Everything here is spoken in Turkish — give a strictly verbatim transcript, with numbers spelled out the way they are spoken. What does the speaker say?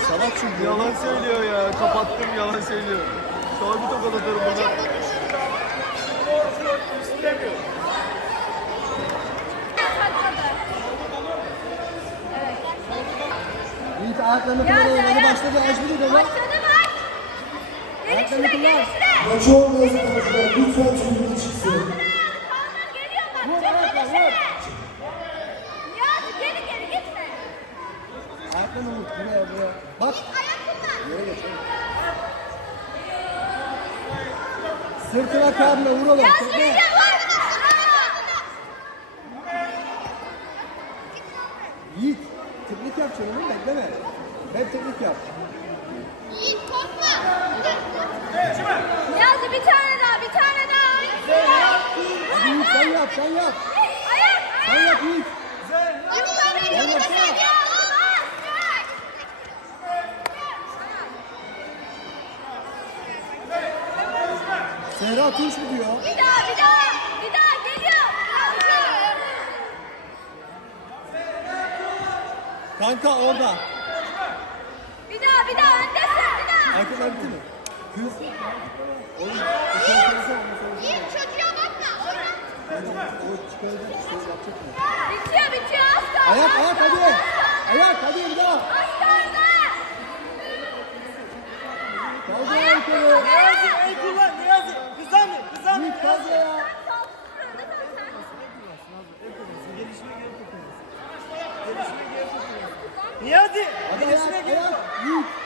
Salak çünkü. Yalan söylüyor ya. Kapattım, yalan söylüyor. Şu an bir tokat atarım buradan. Yiğit ayaklarını kullanalım. Hadi başladı. Ajmiri de var. Başladı bak. Gelişine gelişine. Maçı olmayan futbolcular lütfen tribüne çıksın. Kaldır geliyor bak. Çık gelişine. Niyazi geri geri gitme. Ayaklarını vur. Buraya buraya. Bak. Ayak kullan. Yere geç. Sırtına karnına vuralım. Niyazi Tekme. geliyor var. Yiğit. Teknik yap şunu. Bekleme. Hep teknik yap. Yiğit korkma. Niyazi bir tane daha bir tane daha. Hadi Yiğit sen yap sen yap. Ayak. Sen yap Yiğit. Yukarı Sen yukarı yapsana. gidiyor. Sehra Tunç mu diyor? Bir daha bir daha. Bir daha geliyor. Kanka orada. Bir daha bir daha öndesin bir daha. Arkadan bitti mi? Kız. Oğlum. O çalışırsa onu soracağım. Yiğit çocuğa bakma. O çıkaracak. Şey yapacak mı? Bitiyor bitiyor az kaldı. Ayak az ayak kaldı, hadi. az kaldı. Ayak hadi bir daha. Az kaldı. Kaldı ayakları. Niyazi el kullan Niyazi. Kızan mı? Kızan mı? Yiğit kaldı ya. Niyazi. Hadi Gelişine ayak gel. ayak. Yiğit.